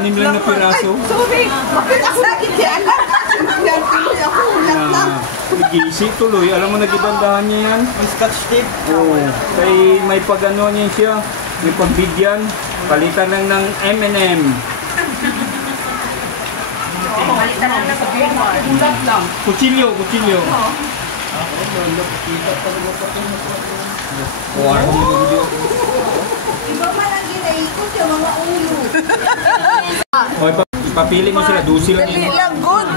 Anim lang na piraso. Sorry, bakit ako sakit yan? Yan tuloy ako, ulat lang. Gisi tuloy. Alam mo, nagibandahan niya yan. Ang scotch tape. Oo. Kaya may pag-ano niya siya. May pagbigyan. Palitan lang ng M&M. Palitan lang ng ulat lang. Kutsilyo. Iba man ang ginaikot yung mga ulo. O, ipapili mo sila. Dusi lang yun. Dali lang, good.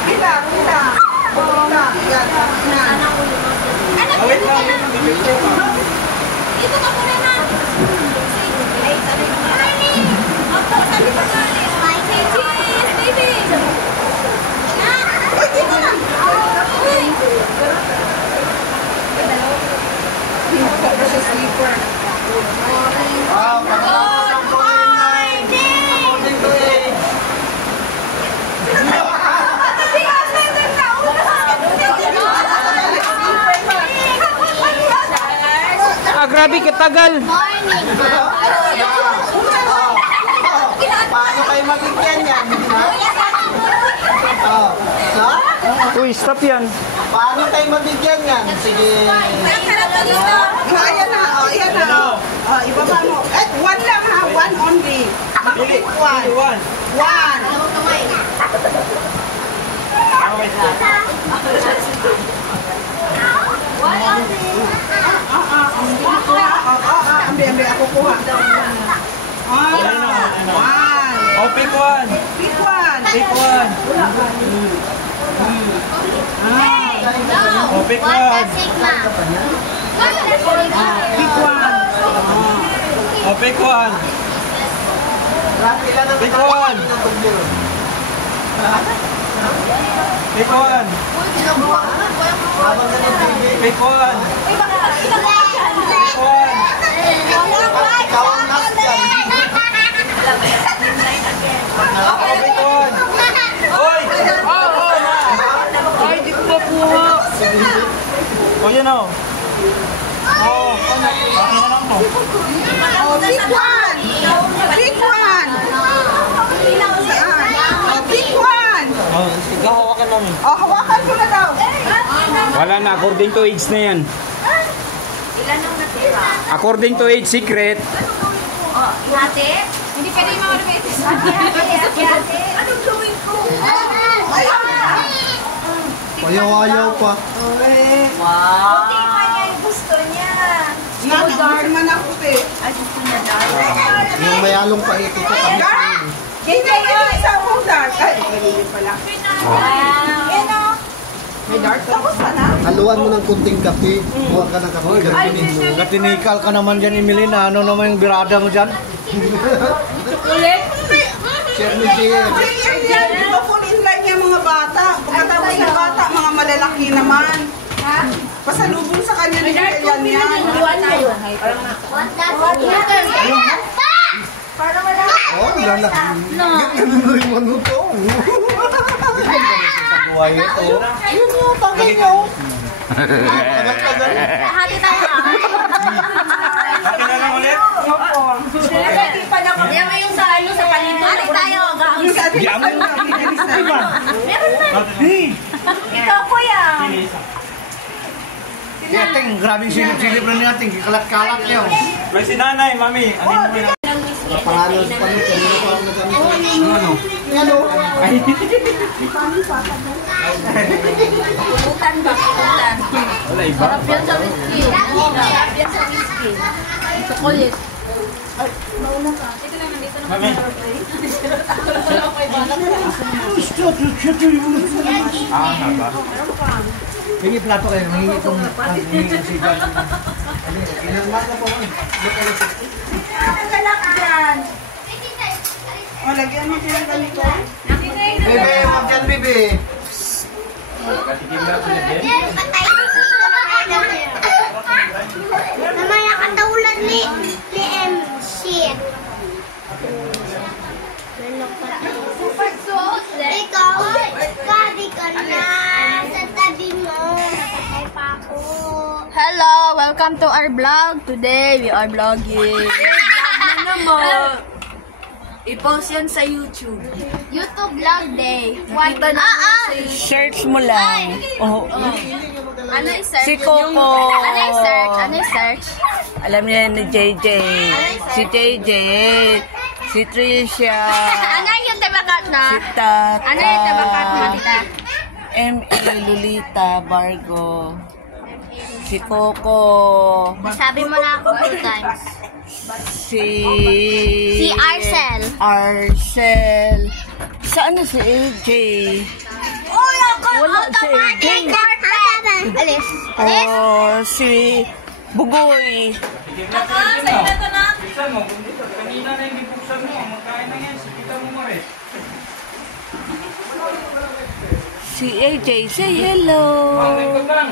Pila. Wait lang. Ito ka muna na. Ay, sabi ko nga. Sabi ko nga. Cheese, baby. Uy, dito na. Uy. Hinta pa sa sleeper. Grabe katagal. Morning. Paano kayo mabigyan yan? Uy, stop yan. Paano kayo mabigyan yan? Sige. Ayan na. Ibaba mo. One lang ha, one only. Pili. One. Ambil, aku kuha. One. Oh, pick one. Pick one. Pick one. Oh, pick one. Pick one. Oh, pick one. Pick one. Pick one. Pick one. Pick one. Ikaw ang last yan. Okay, pick one. Hoy! Ay, di ko makuha. O, yun o. Oo. Bakit na lang to? Pick one. Pick one. Pick one. Ikaw hawakan namin. Hawakan ko na daw. Wala na, according to age na yan. Ilan ang natira? According to age, secret. Ate? Hindi pwede yung mga repetis. Ate? Anong gawin ko? Ayaw pa. Wow. Okay pa niya yung gusto niya. Dark man ako eh. Ay, gusto niya daw. Yung mayalong pa ito ko kami. Hindi, isa akong dark. Ay, hindi pala. Yan o. May dark. Tapos ka na? Haluan mo ng kunting kape. Huwag ka ng kape. Katinikal ka naman dyan, Emilina. Ano naman yung birada mo dyan? Ulit? Share me dear. Yan, di ba full in line yung mga bata? Pagkatapos ng bata, mga malalaki naman. Pasalubong sa kanya ni Kuya yan. Oh, lalaki. Ganun yung ano to. Sa buhay ito. Yun yung tagay nyo. Tagal-tagal. Hati tayo ah. Hati na lang ulit. Hindi pa na kami. Yan mo yung sa ano sa palito. Hati tayo. Yung sa atin, Meron na. Ikaw kuya. Yating, grabing silip-silip na natin. Kalat-kalat niyo. May si nanay, mami. Ano mo na? Pangalan sa pamilya. Kanina pa ako nagkano. Ano? Ano? Ay, Putan ba? Putan. wala iba. Sarap yan sa whiskey. Sarap yan sa whiskey. Chocolate. Mami. Haba. Hingi plato kayo. Hingi itong sigan. Ilang mata po. nagalak dyan. O, lagyan mo din ganito. Bebe, huwag dyan, bebe. Namaya kataulan ni MC. Ikaw, kadi ka na sa tabi mo. Sakay pa ako. Hello, welcome to our vlog. Today we are vlogging. I-post yan sa YouTube. YouTube Vlog Day. Nakita na sa YouTube. Search mo lang. Oh. Ano i-search? Si Coco. Ano i-search? Ano i-search? Alam niya ni JJ. Si JJ. Si Tricia. Ano yung tabakat na? Si Tata. Ano yung tabakat mo, tita? M.A. Lolita Bargo. Si Coco. Sabi mo na ako 2 times. Si Arcel. Arcel. Saan na si AJ? Wala si AJ. Alis. Oh, si Bugoy. Buksan mo, kung dito, kanina na yung bibuksan mo, magkain na yan, sipitan mo mo rin. Si AJ, say hello. Ikot lang.